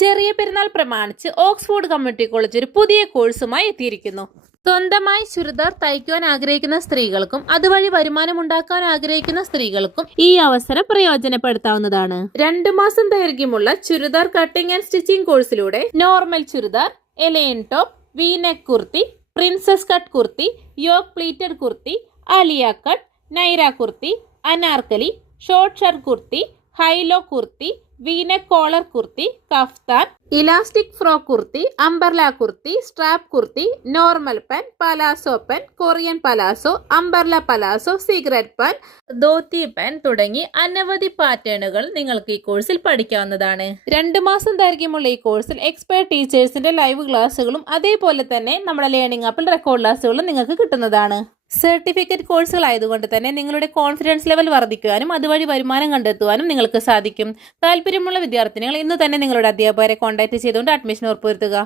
ചെറിയ പെരുന്നാൾ പ്രമാണിച്ച് ഓക്സ്ഫോർഡ് കമ്മ്യൂണിറ്റി കോളേജ് ഒരു പുതിയ കോഴ്സുമായി എത്തിയിരിക്കുന്നു. സ്വന്തമായി ചുരിദാർ തയ്ക്കുവാൻ ആഗ്രഹിക്കുന്ന സ്ത്രീകൾക്കും അതുവഴി വരുമാനം ഉണ്ടാക്കാൻ ആഗ്രഹിക്കുന്ന സ്ത്രീകൾക്കും ഈ അവസരം പ്രയോജനപ്പെടുത്താവുന്നതാണ്. 2 മാസം ദൈർഘ്യമുള്ള ചുരിദാർ കട്ടിംഗ് ആൻഡ് സ്റ്റിച്ചിങ് കോഴ്സിലൂടെ normal churidar, A line top, V neck kurti, princess cut kurti, yoke pleated kurti, Alia cut, Naira kurti, Anarkali, short shirt kurti, high low kurti, V neck collar kurti, kaftan, elastic frock kurti, umbrella kurti, strap kurti, normal pant, palazzo pant, Korean palazzo, umbrella palazzo, cigarette pant, dhoti pant തുടങ്ങി അനവധി പാറ്റേണുകൾ നിങ്ങൾക്ക് ഈ കോഴ്സിൽ പഠിക്കാവുന്നതാണ്. 2 മാസം ദൈർഘ്യമുള്ള ഈ കോഴ്സിൽ എക്സ്പേർട്ട് ടീച്ചേഴ്സിന്റെ ലൈവ് ക്ലാസ്സുകളും അതേപോലെ തന്നെ നമ്മുടെ ലേണിംഗ് ആപ്പിൽ റെക്കോർഡ് ക്ലാസ്സുകളും നിങ്ങൾക്ക് കിട്ടുന്നതാണ്. സർട്ടിഫിക്കറ്റ് കോഴ്സുകളായതുകൊണ്ട് തന്നെ നിങ്ങളുടെ കോൺഫിഡൻസ് ലെവൽ വർദ്ധിക്കുവാനും അതുവഴി വരുമാനം കണ്ടെത്തുവാനും നിങ്ങൾക്ക് സാധിക്കും. താല്പര്യമുള്ള വിദ്യാർത്ഥിനികൾ ഇന്ന് തന്നെ നിങ്ങളുടെ അധ്യാപകരെ കോൺടാക്ട് ചെയ്തുകൊണ്ട് അഡ്മിഷൻ ഉറപ്പുവരുത്തുക.